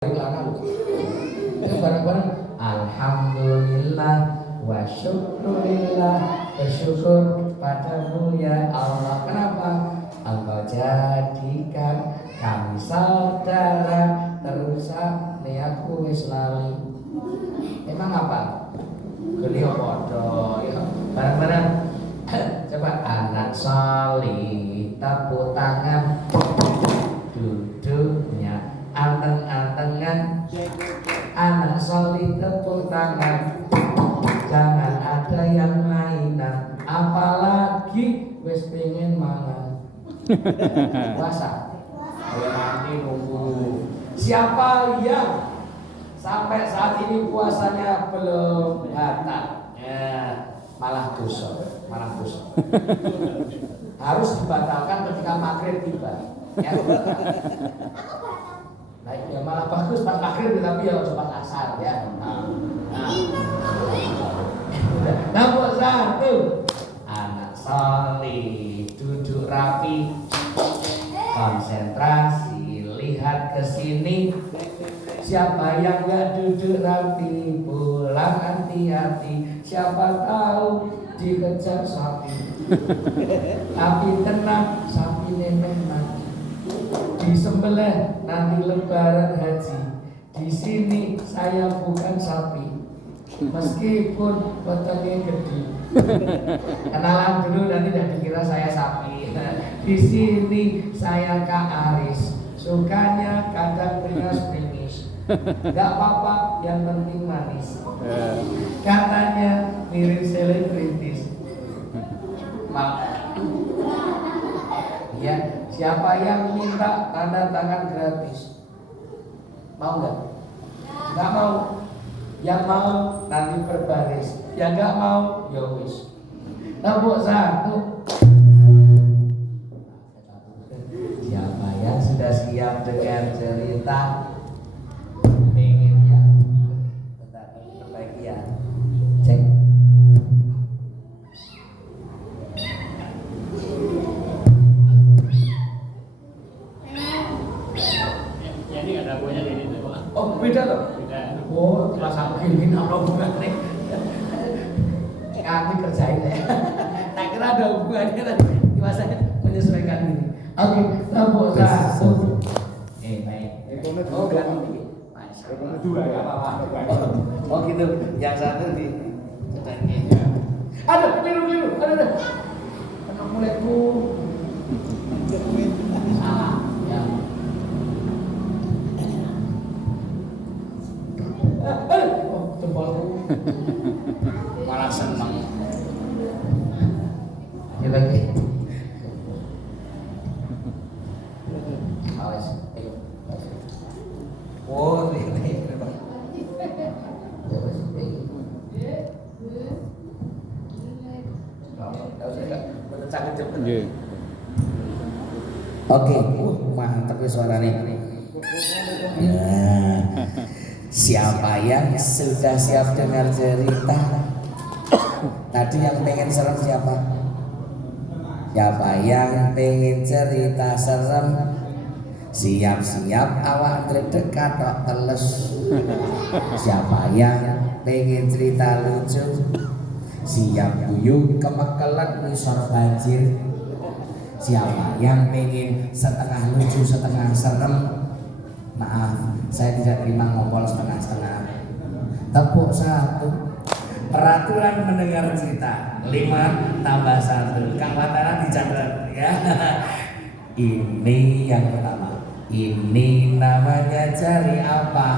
Bareng-bareng alhamdulillah wa syukurillah, bersyukur padamu ya Allah. Kenapa? Engkau jadikan kami saudara, terusak niatku wis lali. Emang apa? Beliau bodoh ya. Bareng-bareng coba anak salih tepuk tangan, duduknya anteng-antengan. Anak solid tepuk tangan, jangan ada yang mainan, apalagi wis pengen mangan. Puasa, nanti nunggu. Siapa yang sampai saat ini puasanya belum batal, ya, malah dosa. Harus dibatalkan ketika maghrib tiba. Ya. Nah, ya malah bagus pas maghrib tapi ya pas asar ya. Nomor 1, anak solih duduk rapi, konsentrasi, lihat ke sini. Siapa yang gak duduk rapi pulang hati-hati, siapa tahu dikejar sapi. Tapi tenang, sapi nenek mati. Disembelih nanti lebaran haji. Di sini saya bukan sapi, meskipun potongnya gede. Kenalan dulu nanti tidak dikira saya sapi. Di sini saya Kak Aris, sukanya kadang beringas-beringis. Gak apa-apa, yang penting manis. Katanya mirip selebritis. Ya, siapa yang minta tanda tangan gratis? Mau nggak? Nggak mau. Yang mau nanti berbaris. Yang nggak mau, ya wis. Tepuk 1. Siapa yang sudah siap dengar cerita? Pengen ya? Bentar, perbaiki ya. Cek. Oh beda loh. Oh rasa begini apa hubungannya? Kami kerjain ya. Tak kira ada hubungannya tadi. Masa menyesuaikan ini. Oke, tepuk 1. Baik. Oh ganti. Dua ya apa-apa. Oh gitu. Yang satu di sedangnya. Aduh, keliru. Aduh. Anak mulutku. Salah. Ya. Oh, jempolku malah seneng. Ini lagi. Awas, ayo. Oh, ini. Oke, mantap ya suaranya. Nah, siapa yang sudah siap dengar cerita? Tadi yang pengen serem siapa? Siapa yang pengen cerita serem? Siap-siap awak terdekat kok teles. Siapa yang pengen cerita lucu? Siap guyu kemekelan ngisor banjir. Siapa yang pengen setengah lucu setengah serem? Maaf, saya tidak terima ngobrol setengah-setengah. Tepuk 1. Peraturan mendengar cerita 5 tambah 1. Kang Watara dicatat ya. Ini yang pertama. Ini namanya cari apa?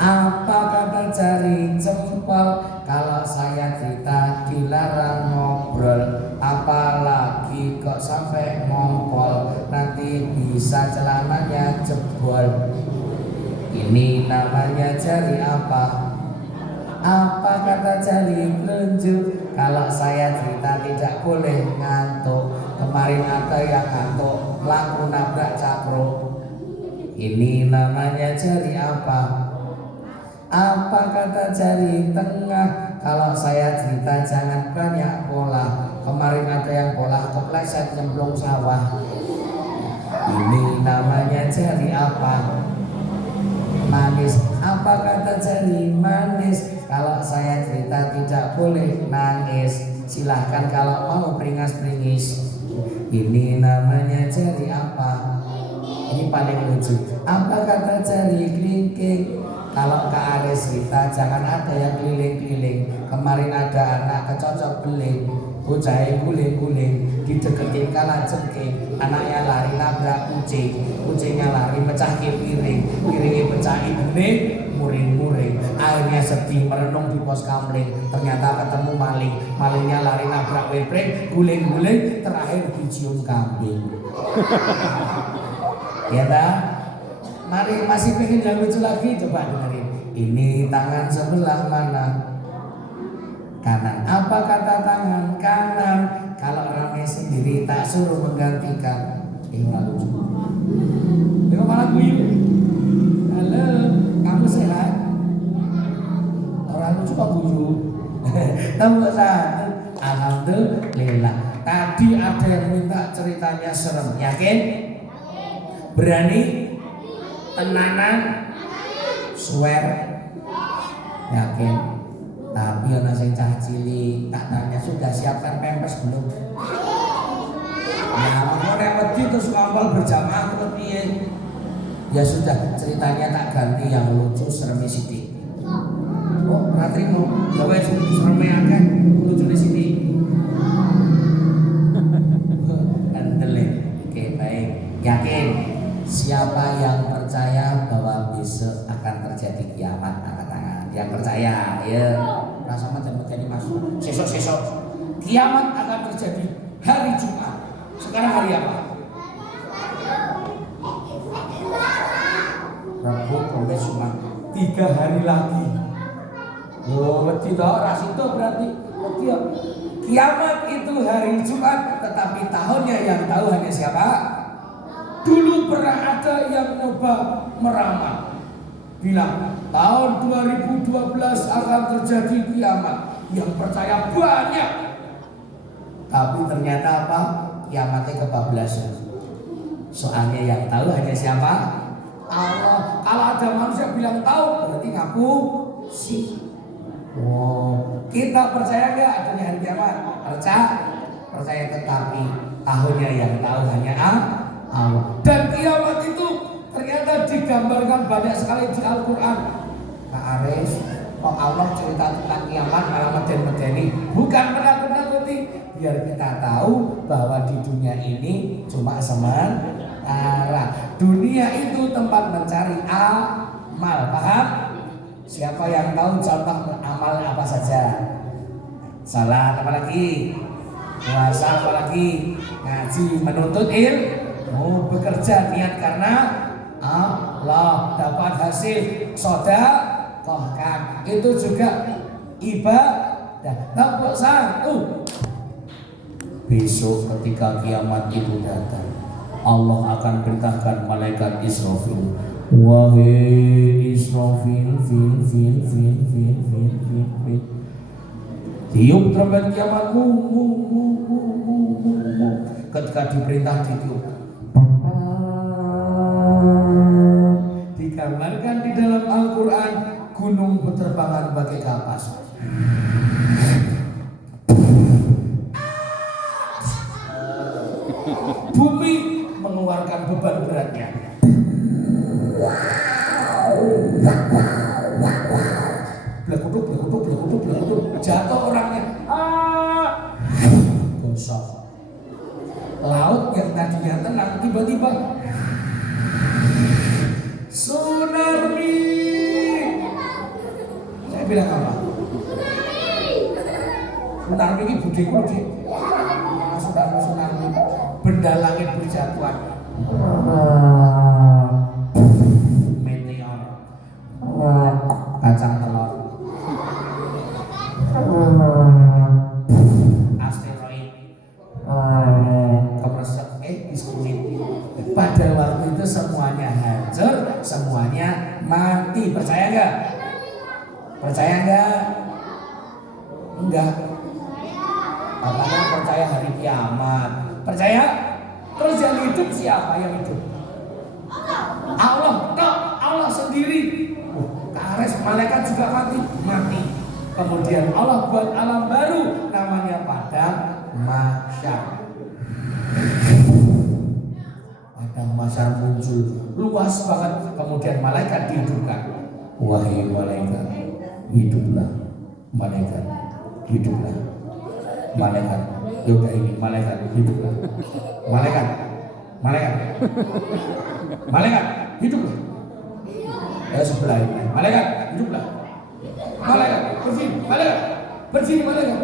Apa kata cari jempol? Kalau saya cerita dilarang ngobrol, apalagi kok sampai ngompol, nanti bisa celananya jebol. Ini namanya cari apa? Apa kata cari telunjuk? Kalau saya cerita tidak boleh ngantuk. Kemarin ada yang ngantuk, laku nabrak cakro. Ini namanya cari apa? Apa kata jari tengah? Kalau saya cerita jangan banyak pola. Kemarin ada yang pola kepleset nyemplung sawah. Ini namanya jari apa? Apa kata jari? Manis. Kalau saya cerita tidak boleh nangis. Silahkan kalau mau beringas-beringis. Ini namanya jari apa? Ini paling lucu. Apa kata jari? Kelingking. Kalau Kak Aris cerita jangan ada yang keliling-keliling. Kemarin ada anak kecocok beling, bocah guling-guling, dideketin kalah jengking. Anaknya lari nabrak kucing, kucingnya lari pecah piring, piringnya pecahin bening, muring-muring. Akhirnya sedih merenung di pos kamling. Ternyata ketemu maling, malingnya lari nabrak wepreng, guling-guling, terakhir dicium kambing. Ya tak? Mari masih pengen yang lucu lagi, coba dengerin. Ini tangan sebelah mana? Kanan. Apa kata tangan? Kanan. Kalau rame sendiri tak suruh menggantikan. Ini lucu. Ini malah guyu. Halo, kamu sehat? Orang lucu kok guyu. Tahu satu. Alhamdulillah. Tadi ada yang minta ceritanya serem. Yakin? Berani? Tenanan, swear, yakin. Tapi ana sing cah cilik tak tanya sudah siapkan pempes belum? Ya mau repoti terus ngompol berjamaah terus piye? Ya sudah ceritanya tak ganti yang lucu serem sithik. Oh, ora trimo. Ya wis serem akeh, lucune sithik. Andele. Oke, baik. Yakin? Siapa yang percaya bahwa besok akan terjadi kiamat, angkat tangan. Yang percaya, ya. Rasa macam jadi masuk. Sesok kiamat akan terjadi hari Jumat. Sekarang hari apa? Rabu, Kamis, Jumat. 3 hari lagi. Oh, wedi toh, ras itu berarti wedi. Kiamat itu hari Jumat, tetapi tahunnya yang tahu hanya siapa? Dulu pernah ada yang coba meramal, bilang tahun 2012 akan terjadi kiamat. Yang percaya banyak, tapi ternyata apa? Kiamatnya kebablasan. Soalnya yang tahu hanya siapa? Allah. Kalau ada manusia bilang tahu, berarti ngaku sih. Oh, kita percaya nggak adanya hari kiamat? Percaya, tetapi tahunnya yang tahu hanya Allah. Dan kiamat itu ternyata digambarkan banyak sekali di Al-Quran. Kak Aris, kok Allah cerita tentang kiamat malah meden-medeni? Bukan menakut-nakuti, biar kita tahu bahwa di dunia ini cuma sementara. Dunia itu tempat mencari amal, paham? Siapa yang tahu contoh amal apa saja? Salat apa lagi? Puasa apa lagi? Ngaji, menuntut ilmu. Mau bekerja niat karena Allah, dapat hasil sedekahkan, itu juga ibadah. Nomor 1, besok ketika kiamat itu datang, Allah akan perintahkan malaikat Israfil. Wahai Israfil, fil. Tiup trompet kiamatmu. Ketika diperintah ditiup, digambarkan di dalam Al-Quran gunung berterbangan bagai kapas. Bumi mengeluarkan beban beratnya. Blekuduk, jatuh orangnya. Gosok. Laut yang tadinya tenang tiba-tiba tsunami. Saya bilang apa? Tsunami ini budiku di tsunami. Benda langit berjatuhan. Meteor. Kacang telur. Asteroid. Kemersek biskuit. Pada waktu itu semuanya hancur, semuanya mati. Percaya nggak? Percaya nggak? Enggak. Katanya percaya hari kiamat. Percaya? Terus yang hidup siapa yang hidup? Allah. Allah sendiri. Kak malaikat juga mati. Kemudian Allah buat alam baru namanya padang mahsyar. Padang mahsyar muncul luas banget, kemudian malaikat dihidupkan. Wahai malaikat, hiduplah. Malaikat, hiduplah. Malaikat, yaudah ini malaikat hiduplah. Malaikat, hiduplah. Ya sebelah ini, malaikat hiduplah. Malaikat, bersini, malaikat.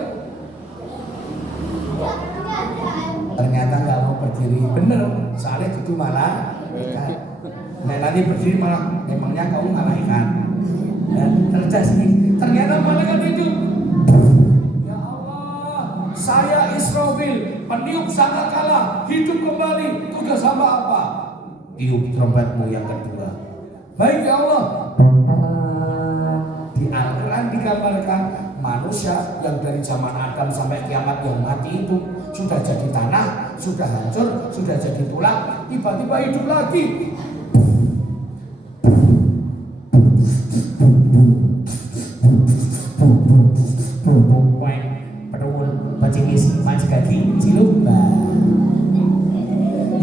Ternyata nggak mau berdiri, bener. Soalnya itu malah, nah nanti berdiri malah, emangnya kamu malaikat. Cerdas nih. Ternyata malaikat hidup. Ya Allah, saya Israfil, peniup sangkakala, hidup kembali. Tugas sama apa? Tiup trompetmu yang kedua. Baik ya Allah. Di Al-Quran digambarkan manusia yang dari zaman Adam sampai kiamat yang mati itu sudah jadi tanah, sudah hancur, sudah jadi tulang, tiba-tiba hidup lagi.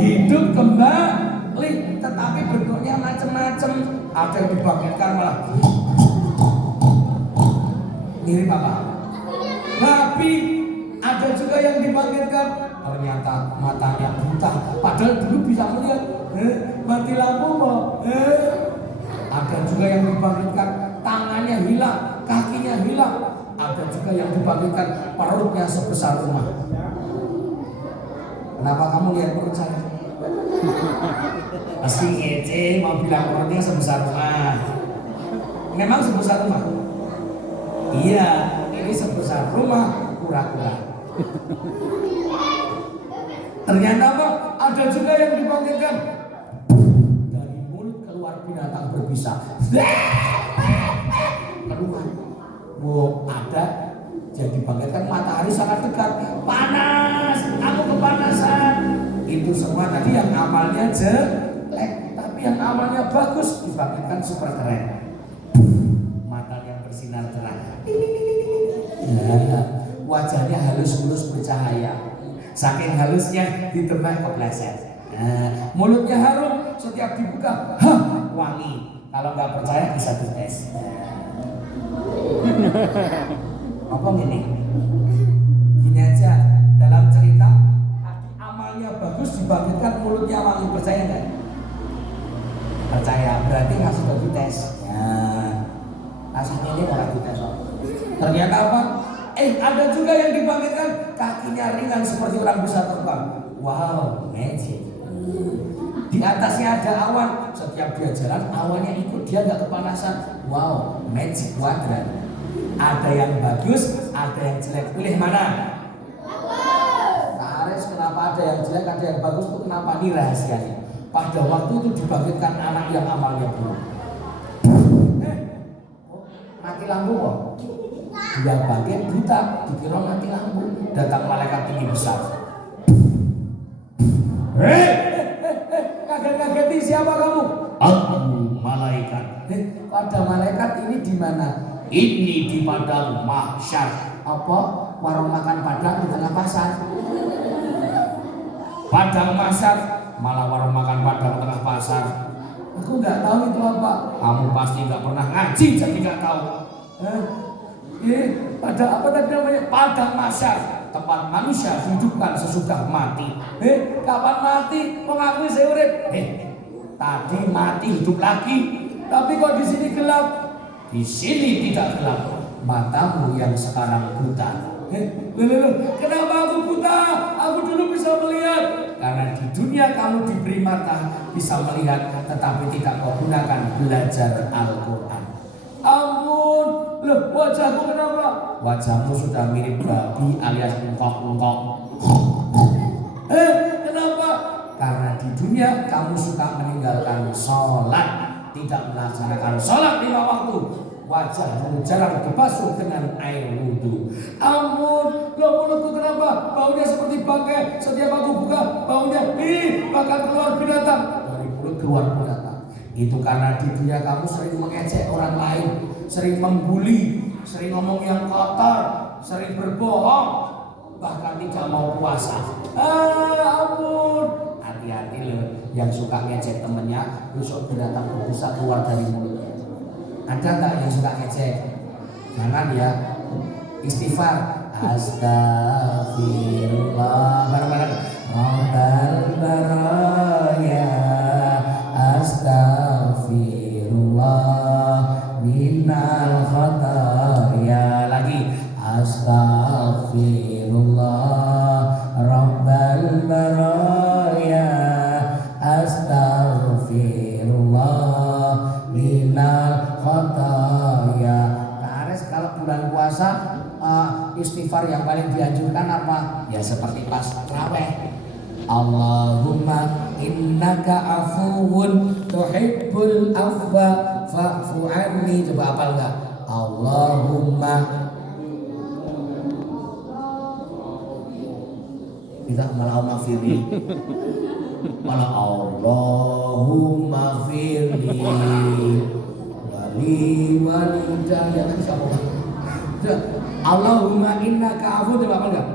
Hidup kembali, tetapi bentuknya macam-macam. Ada yang dibangkitkan malah mirip apa? Nabi. Ada juga yang dibangkitkan ternyata matanya buta, padahal dulu bisa melihat. Mati lampu mau. Ada juga yang dibangkitkan tangannya hilang, kakinya hilang. Ada juga yang dibangkitkan perutnya sebesar rumah. Kenapa kamu lihat perut saya? Pasti ngece mau bilang perutnya sebesar rumah. Memang sebesar rumah? Iya, ini sebesar rumah kura-kura. Ternyata apa? Ada juga yang dibangkitkan dari mulut keluar binatang berbisa. Keluar. Wow, ada jadi bangkitkan matahari sangat dekat. Panas, aku kepanasan. Itu semua tadi yang amalnya jelek, tapi yang amalnya bagus dibangkitkan super keren. Mata yang bersinar cerah. Wajahnya halus-halus bercahaya. Saking halusnya ditemek kepleset. Mulutnya harum, setiap dibuka, wangi. Kalau nggak percaya bisa dites. Apa gini? Gini aja, dalam cerita amalnya bagus dibangkitkan, mulutnya wangi, percaya nggak? Percaya, berarti ngasih bagi tes. Kasih ini orang dites. Ternyata apa? Ada juga yang dibangkitkan kakinya ringan seperti orang bisa terbang. Wow, magic. Di atasnya ada awan, setiap dia jalan awannya ikut, dia nggak kepanasan. Wow, magic kuadran. Ada yang bagus, ada yang jelek. Pilih mana? Nah, Ares, kenapa ada yang jelek, ada yang bagus itu kenapa? Ini rahasianya. Pada waktu itu dibangkitkan anak yang amalnya buruk. Mati lampu kok. Dia bangkit buta, dikira mati lampu. Datang malaikat tinggi besar. Kaget-kageti, siapa kamu? Aku malaikat. Pada malaikat ini di mana? Ini di padang mahsyar. Apa? Warung makan padang di tengah pasar. Padang mahsyar, malah warung makan padang tengah pasar. Aku nggak tahu itu apa. Kamu pasti nggak pernah ngaji jadi nggak tahu. Pada apa tadi namanya? Padang mahsyar, tempat manusia dihidupkan sesudah mati. Kapan mati? Mengakui saya urip. Tadi mati hidup lagi. Tapi kok di sini gelap? Di sini tidak gelap. Matamu yang sekarang buta. Kenapa aku buta? Aku dulu bisa melihat. Karena di dunia kamu diberi mata bisa melihat, tetapi tidak kau gunakan belajar Al-Quran. Ampun, loh wajahku kenapa? Wajahmu sudah mirip babi alias engkok-engkok. Kenapa? Karena di dunia kamu suka meninggalkan sholat, tidak melaksanakan sholat 5 waktu. Wajahmu jarang dibasuh dengan air wudhu. Ampun, loh mulutku kenapa? Baunya seperti bangkai. Setiap aku buka, baunya bakal keluar binatang. Dari mulut keluar binatang. Itu karena di dunia kamu sering mengejek orang lain. sering membuli, sering ngomong yang kotor, sering berbohong, bahkan tidak mau puasa. Ampun, hati-hati loh yang suka ngecek temennya, besok binatang berbisa keluar dari mulutnya. Ada nggak yang suka ngecek? Jangan ya. Istighfar. Astagfirullah. Bareng-bareng. Rabbal baraya. Astagfirullah minal khataya. Lagi. Astagfirullah Rabbal baraya. Astagfirullah minal khataya. Ares kalau bulan puasa istighfar yang paling dianjurkan apa? Ya seperti pas tarawih. Allahumma innaka afuwun tuhibbul afwa fa'fu anni. Coba hafal enggak? Allahumma, kita malah firli. Malah Allahumma firli wali walidayya. Kan siapa? Allahumma innaka afuwun. Coba hafal enggak?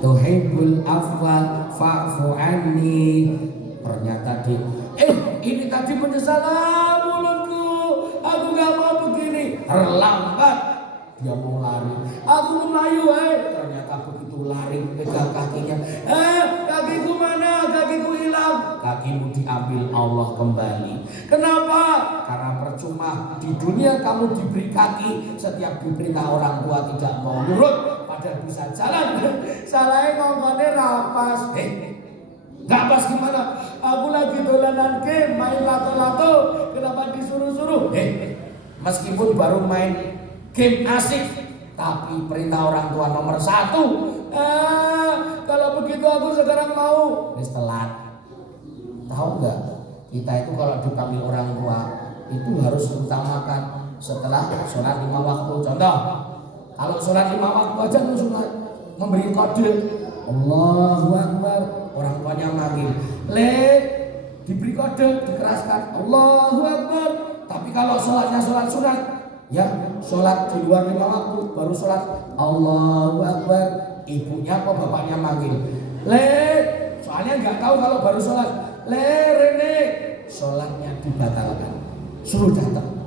Tuhibbul afwa fa'fu anni. Ternyata ini tadi penyesalan mulutku, aku gak mau begini. Terlambat dia mau lari, aku melayu. Ternyata begitu lari pegang kakinya, kakiku mana? Kakiku hilang. Kakimu diambil Allah kembali. Kenapa? Karena percuma di dunia kamu diberi kaki, setiap diperintah orang tua tidak mau nurut, padahal bisa jalan. Salahnya ngomongnya rapas. Gak pas gimana? Aku lagi dolanan game, main lato-lato, kenapa disuruh-suruh? Meskipun baru main game asik, tapi perintah orang tua nomor 1. Kalau begitu aku sekarang mau. Wis telat. Tahu nggak? Kita itu kalau dipanggil orang tua itu harus utamakan setelah sholat 5 waktu. Contoh, kalau sholat 5 waktu aja langsung memberi kode Allahu Akbar, orang tuanya manggil, diberi kode, dikeraskan Allahu Akbar. Tapi kalau sholatnya sholat sunat, ya sholat di luar 5 waktu, baru sholat Allahu Akbar, ibunya apa bapaknya manggil, soalnya nggak tahu kalau baru sholat, Rene, sholatnya dibatalkan, suruh datang.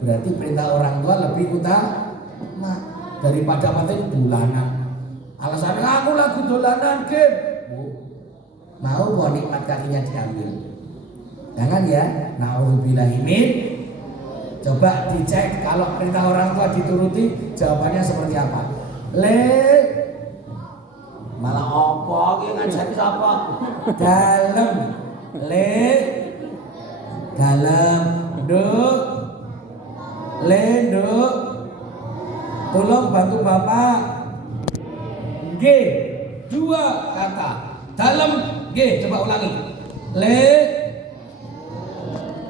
Berarti perintah orang tua lebih utama daripada penting bulanan. Alasannya aku lagi dolanan game. Mau kok nikmat kakinya diambil. Jangan ya. Na'udzubillah min. Coba dicek kalau perintah orang tua dituruti, jawabannya seperti apa? Malah opo iki ngajari sapa? Dalem. Dalem. Nduk. Nduk. Tolong bantu Bapak. G, 2 kata. Dalam G, coba ulangi.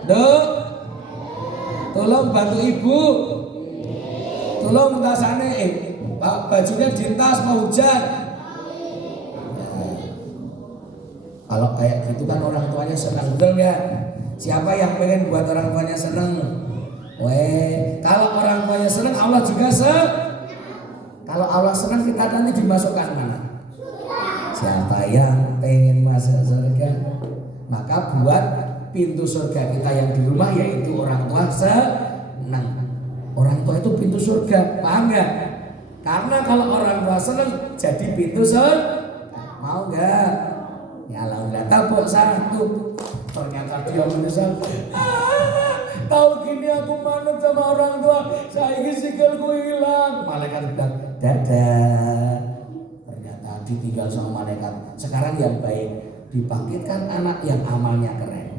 Nduk. Tolong bantu Ibu. Tolong tasane bajunya dintas mau hujan. Kalau kayak gitu kan orang tuanya senang, betul ya? Siapa yang pengen buat orang tuanya senang? Kalau orang tuanya senang, Allah juga senang. Kalau Allah senang, kita nanti dimasukkan mana? Siapa yang pengen masuk surga, maka buat pintu surga kita yang di rumah, yaitu orang tua senang. Orang tua itu pintu surga, paham gak? Karena kalau orang tua senang, jadi pintu surga. Mau gak? Ya alhamdulillah, tabuk 1. Ternyata dia menyesal. Tahu gini aku manut sama orang tua, saiki sikilku hilang. Malaikat bilang, dadah. Ternyata ditinggal sama malaikat. Sekarang yang baik, dibangkitkan anak yang amalnya keren.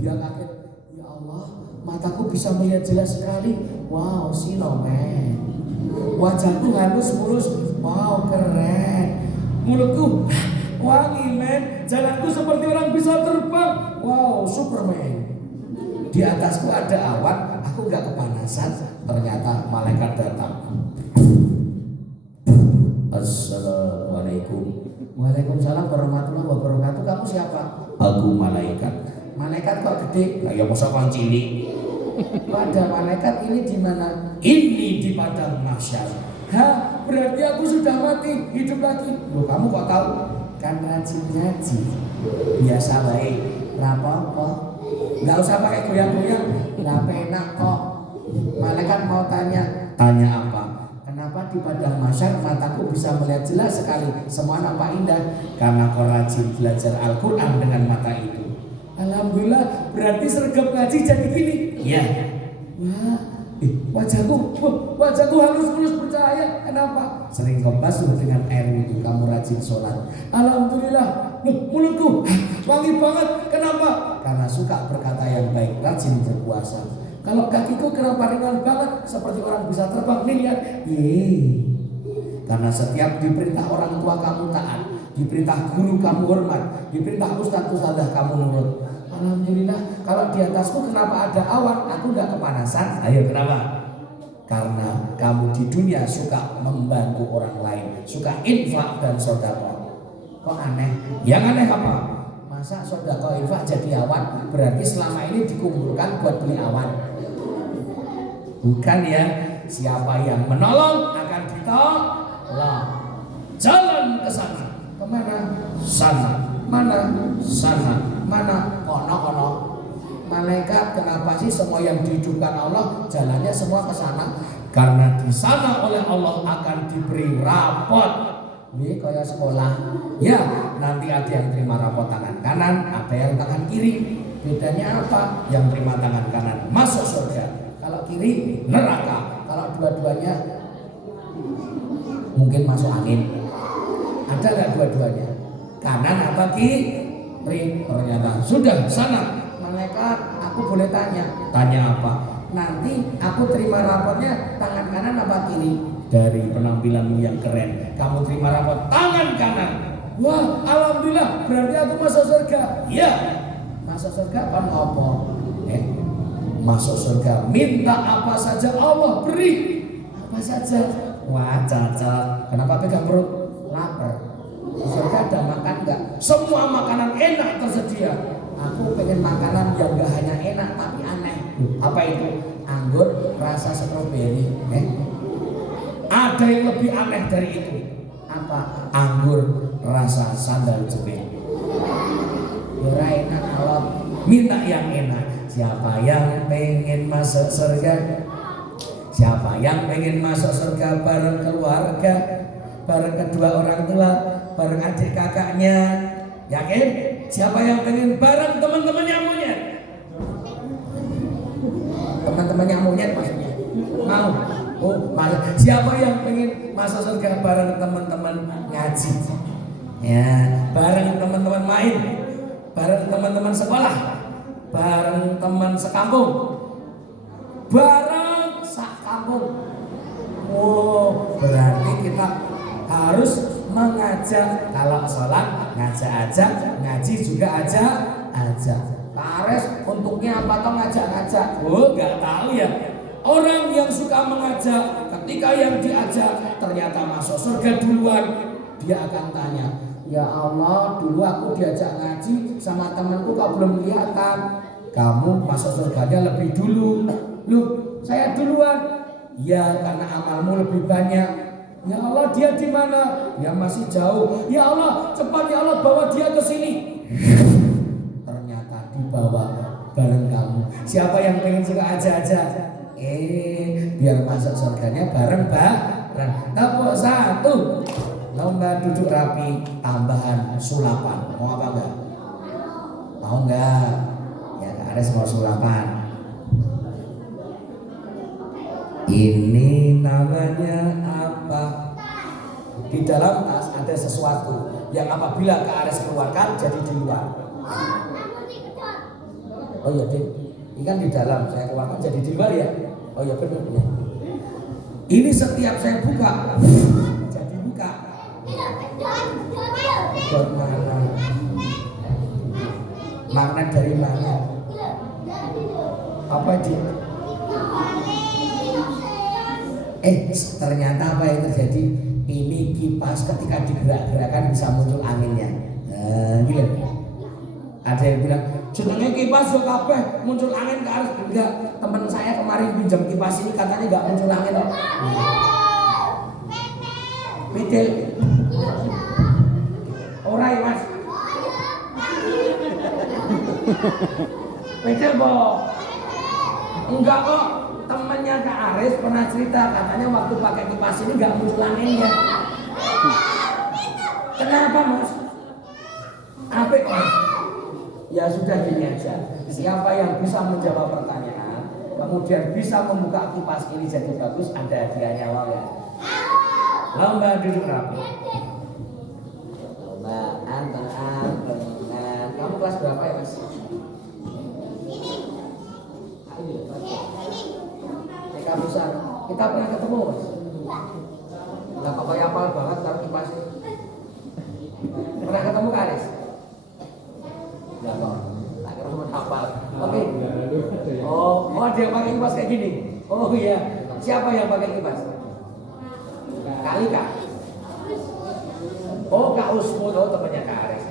Dia kaget, ya Allah, mataku bisa melihat jelas sekali. Wow, sinomen. Wajahku halus mulus. Wow, keren. Mulutku wangi, men. Jalanku seperti orang bisa terbang. Wow, Superman. Di atasku ada awan, aku gak kepanasan. Ternyata malaikat datang. Assalamualaikum. Waalaikumsalam warahmatullahi wabarakatuh. Kamu siapa? Aku malaikat. Malaikat kok gede? Lah ya masa kon cilik. Ada malaikat ini di mana? Ini di padang mahsyar. Hah, berarti aku sudah mati, hidup lagi. Loh, kamu kok tahu? Kan rajin ngaji. Biasa baik, apa-apa. Nggak usah pakai goyang-goyang, nggak enak kok. Malaikat mau tanya apa? Kenapa di padang mahsyar mataku bisa melihat jelas sekali, semua nampak indah? Karena kau rajin belajar Al-Quran dengan mata itu. Alhamdulillah, berarti sergap ngaji jadi gini. Iya. Wah, wajahku halus mulus bercahaya. Kenapa? Sering kau basuh dengan air wudhu, kamu rajin sholat. Alhamdulillah, mulutku wangi banget. Kenapa? Karena suka berkata yang baik, rajin berpuasa. Kalau kakiku kenapa ringan banget, seperti orang bisa terbang. Nih lihat, karena setiap diperintah orang tua kamu taat, diperintah guru kamu hormat, diperintah ustadz ustadzah kamu nurut. Alhamdulillah, kalau di atasku kenapa ada awan, aku nggak kepanasan. Ayo kenapa? Karena kamu di dunia suka membantu orang lain, suka infak dan sedekah. Kok aneh? Yang aneh apa? Masa sedekah infak jadi awan? Berarti selama ini dikumpulkan buat beli awan. Bukan ya? Siapa yang menolong akan ditolong. Jalan ke sana. Kemana? Sana. Mana? Sana. Mana? Kono. Malaikat, kenapa sih semua yang dihidupkan Allah jalannya semua ke sana? Karena di sana oleh Allah akan diberi rapot. Ini kayak sekolah. Ya, nanti ada yang terima rapot tangan kanan, ada yang tangan kiri. Bedanya apa? Yang terima tangan kanan masuk surga, kalau kiri neraka. Kalau dua-duanya mungkin masuk angin. Ada nggak dua-duanya? Kanan apa kiri? Ternyata sudah sana. Malaikat, aku boleh tanya apa? Nanti aku terima rapotnya tangan kanan apa kiri? Dari penampilanmu yang keren, kamu terima rapot tangan kanan. Wah, alhamdulillah, berarti aku masuk surga. Iya, masuk surga kan apa? Masuk surga, minta apa saja Allah beri. Apa saja? Wah, cocok. Kenapa pegang perut? Lapar. Di surga ada makan nggak? Semua makanan enak tersedia. Aku pengen makanan yang gak hanya enak tapi aneh. Apa itu? Anggur rasa stroberi. Ada yang lebih aneh dari itu. Apa? Anggur rasa sandal jepit. Ya enak kalau minta yang enak. Siapa yang pengen masuk surga? Siapa yang pengen masuk surga bareng keluarga, bareng kedua orang tua, bareng adik kakaknya? Yakin? Siapa yang pengen bareng teman-temannya monyet? Teman-temannya monyet maksudnya? Mau? Oh, mau. Siapa yang pengen masuk surga bareng teman-teman ngaji? Ya, bareng teman-teman main, bareng teman-teman sekolah, bareng teman sekampung, bareng sak kampung. Oh, berarti kita harus mengajak. Kalau sholat ngajak aja, ngaji juga ajak. Pak Ares untuknya apa toh ngajak-ngajak? Oh, nggak tahu ya. Orang yang suka mengajak, ketika yang diajak ternyata masuk surga duluan, dia akan tanya, ya Allah, dulu aku diajak ngaji sama temanku kok belum kelihatan. Kamu masuk surganya lebih dulu. Loh, saya duluan. Ya, karena amalmu lebih banyak. Ya Allah, dia di mana? Ya masih jauh. Ya Allah, cepat ya Allah bawa dia ke sini. Ternyata dibawa bareng kamu. Siapa yang pengen suka aja? Biar masuk surganya bareng. Tepuk satu. Lomba duduk rapi tambahan sulapan. Mau apa enggak? Mau enggak? Ya Kak Ares mau sulapan. Ini namanya apa? Di dalam tas ada sesuatu yang apabila Kak Ares keluarkan jadi di luar. Oh iya, ini kan di dalam, saya keluarkan jadi di luar ya. Oh iya benar ya. Ini setiap saya buka jadi buka. Bagaimana? Magnet dari mana? Apa dia? Ternyata apa yang terjadi? Ini kipas ketika digerak-gerakan bisa muncul anginnya. Gila. Ada yang bilang Jenenge kipas yo kabeh muncul angin ke arah enggak. Teman saya kemarin pinjam kipas ini katanya enggak muncul angin kok. Betul. Ora ya Mas. Betul Boh. Enggak kok. Temannya Kak Aris pernah cerita katanya waktu pakai kipas ini enggak muncul anginnya. Kenapa Mas? Apa Mas? Ya sudah gini aja. Siapa yang bisa menjawab pertanyaan, kemudian bisa membuka kipas ini jadi bagus, ada hadiahnya loh ya. Lomba duduk rapi. Lomba antara dengan kamu kelas berapa ya Mas? TK Pusat. Kita pernah ketemu Mas? Enggak kok kayak hafal banget kalau kipas ini. Pernah ketemu Kak Aris? Enggak kok. Tak kira cuma hafal. Oke. Oh, ada yang pakai kipas kayak gini. Oh iya. Siapa yang pakai kipas? Kali Kak. Oh Kak Usmud, oh temannya Kak Aris.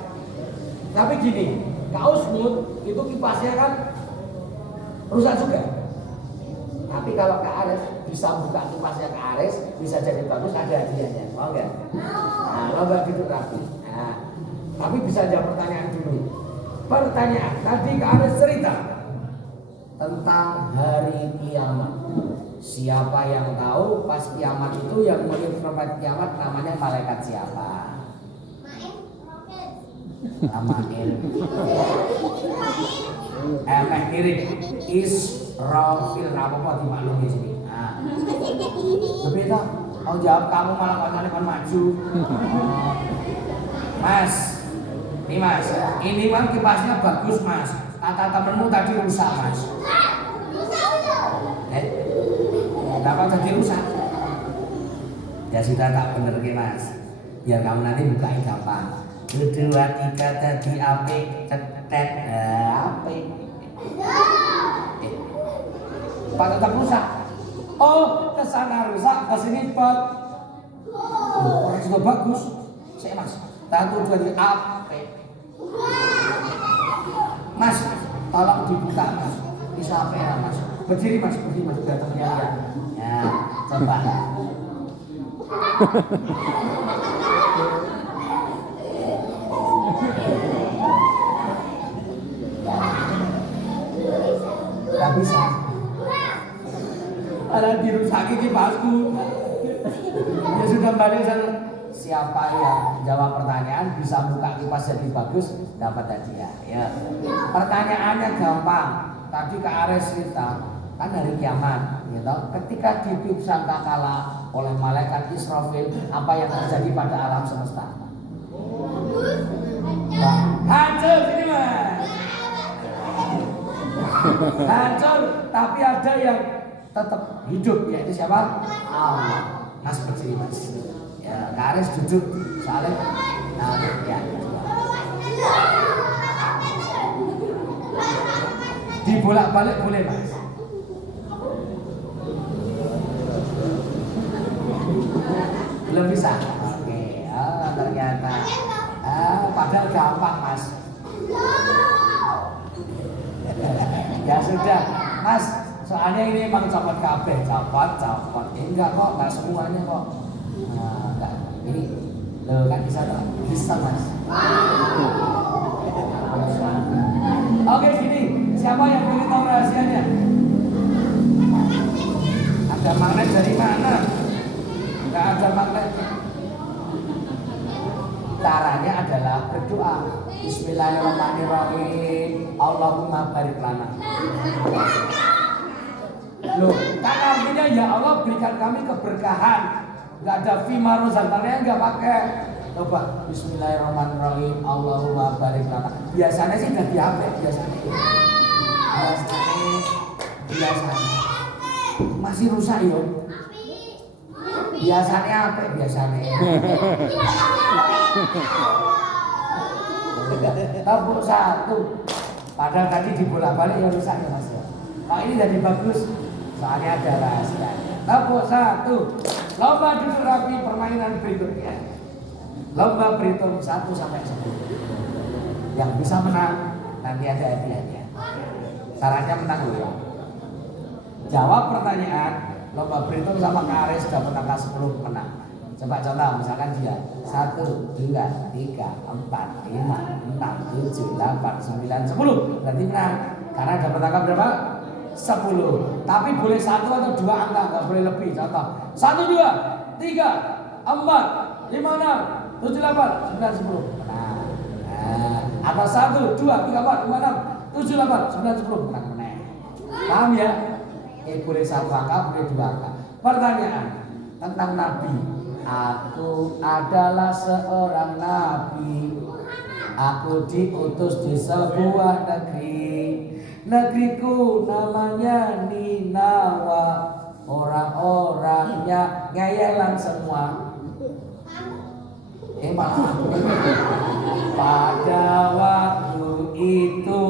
Tapi gini, Kak Usmud itu kipasnya kan rusak juga. Tapi kalau Kak Aris bisa buka kipasnya Kak Aris, bisa jadi bagus, ada hadiahnya. Mau nggak? Nah, lomba duduk rapi. Nah, tapi bisa jawab pertanyaan dulu. Pertanyaan, tadi Kak Aris cerita tentang hari kiamat. Siapa yang tahu pas kiamat itu yang menginformasi kiamat namanya malaikat siapa? Mail. Iring Israfil apa dimaklumi sini. Nah, lebih tak mau jawab kamu malah kau kan maju. Mas, ini Mas kipasnya bagus Mas. Kata temenmu tadi rusak Mas. Kenapa jadi rusak? Ya sudah tak bener Mas. Biar kamu nanti bukain gampang. 2, 3 tadi apik cetet apik. Pak tetap rusak. Oh, kesana rusak, kesini pot. Orang juga bagus. Saya Mas. 1, 2 3 apik. Mas, tolong dibuka Mas. Bisa apa ya Mas? Berdiri Mas, biar temennya lihat. Ya, coba. Gak bisa. Ada dirusaki kipasku. Ya sudah balik sana. Siapa yang jawab pertanyaan bisa buka kipas jadi bagus dapat hadiah. Ya. Pertanyaannya gampang. Tadi Kak Aris cerita kan hari kiamat, gitu. Ketika ditiup sangkakala oleh malaikat Israfil, apa yang terjadi pada alam semesta? Hancur ini Mas. Hancur, tapi ada yang tetap hidup, yaitu siapa? Allah. Mas berdiri Mas. Ya, Kak Aris duduk soalnya. Nah, ya. Dibolak-balik boleh Mas. Belum bisa. Oke. Oh, ternyata. Padahal gampang Mas. Ya sudah, Mas. Soalnya ini emang copot kabeh, copot. Enggak kok, enggak semuanya kok. Nah, enggak. Ini loh kan bisa Mas. Oke, gini. Siapa yang ingin tahu rahasianya? Ada magnet dari mana? Enggak ada magnet. Caranya adalah berdoa. Bismillahirrahmanirrahim. Allahumma barik lana. Loh, kan artinya ya Allah berikan kami keberkahan. Enggak ada fima rozaqtanya enggak pakai. Coba Bismillahirrahmanirrahim. Allahumma barik lana. Biasanya sih udah diambil biasanya. Masih rusak yo. Biasanya apa? Biasanya. Tabuk 1. Padahal tadi dibolak-balik ya rusak ya Mas. Kalau ini jadi bagus, soalnya ada rahasia. Tabuk 1. Lomba duduk rapi permainan berikutnya. Lomba berhitung 1 sampai 10. Yang bisa menang nanti ada hadiahnya. Syaratnya menang loh ya. Jawab pertanyaan, lomba berhitung sama Kak Aris sudah menangkan 10 menang. Coba contoh, misalkan dia 1, 2, 3, 4, 5, 6, 7, 8, 9, 10. Berarti menang. Karena ada penangkap berapa? 10. Tapi boleh 1 atau 2 angka, nggak boleh lebih. Contoh 1, 2, 3, 4, 5, 6, 7, 8, 9, 10. Nah, atau 1, 2, 3, 4, 5, 6, 7, 8, 9, 10. Menang. Paham ya? Boleh 1 angka, boleh 2 angka. Pertanyaan tentang Nabi. Aku adalah seorang nabi. Aku diutus di sebuah negeri. Negeriku namanya Ninawa. Orang-orangnya ngeyelan semua. Malah pada waktu itu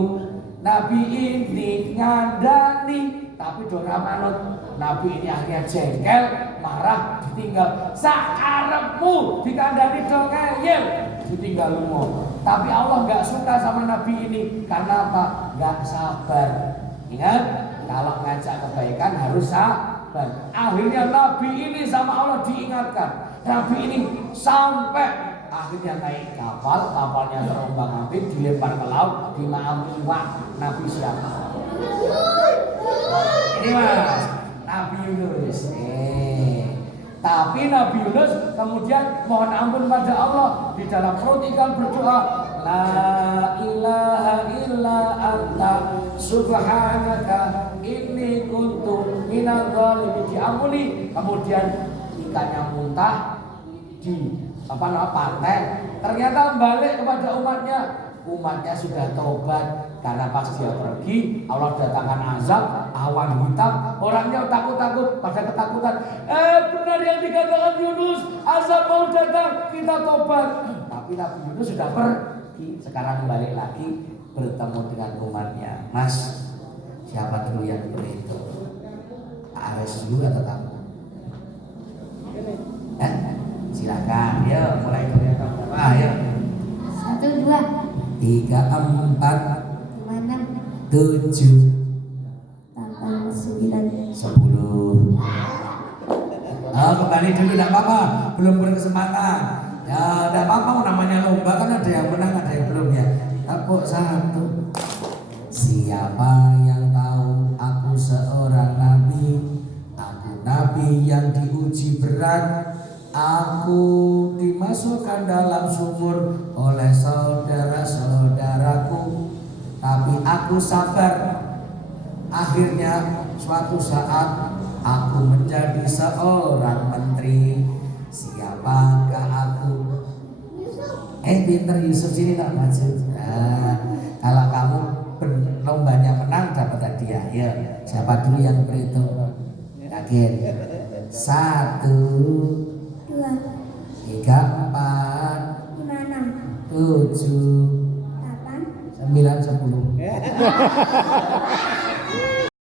Nabi ini ngandani, tapi dora manut. Nabi ini akhirnya jengkel, marah, ditinggal. Sakarepmu dikandani do ngeyel, ditinggal lumo. Tapi Allah nggak suka sama Nabi ini karena apa? Nggak sabar. Ingat, kalau ngajak kebaikan harus sabar. Akhirnya Nabi ini sama Allah diingatkan. Nabi ini sampai akhirnya naik kapal, kapalnya terombang-ambing, dilempar ke laut, dimaami Nabi siapa? Ini mas, Nabi Yunus. Tapi Nabi Yunus kemudian mohon ampun pada Allah di dalam perut ikan berdoa, La ilaha illa anta subhanaka inni kuntu minadz dzalimin. Diampuni. Kemudian ikannya muntah di pantai. Ternyata balik kepada umatnya. Umatnya sudah taubat karena pas dia pergi Allah datangkan azab, awan hitam, orangnya takut-takut, pada ketakutan. Benar yang dikatakan Yunus, azab mau datang, kita taubat. Tapi Nabi Yunus sudah pergi, sekarang balik lagi bertemu dengan umatnya. Mas, siapa dulu yang berhitung? Aris dulu atau kamu? Silakan, ya mulai dari berapa? Ayo. 1, 2, 3, 4, 5, 6, 7, 8, 9, 10. Kembali dulu, tidak apa-apa, belum berkesempatan. Ya, tidak apa-apa, namanya lomba kan ada yang menang, ada yang belum ya. Tepuk 1. Siapa yang tahu aku seorang nabi? Aku nabi yang diuji berat. Aku dimasukkan dalam sumur oleh saudara-saudaraku, tapi aku sabar. Akhirnya suatu saat aku menjadi seorang menteri. Siapakah aku? Pinter Yusuf, sini tak maju. Kalau kamu lombanya menang dapat hadiah. Ya, siapa dulu yang berhitung? Yakin? 1, 2, 3, 4, 5, 6, 7, 8, 9, 10.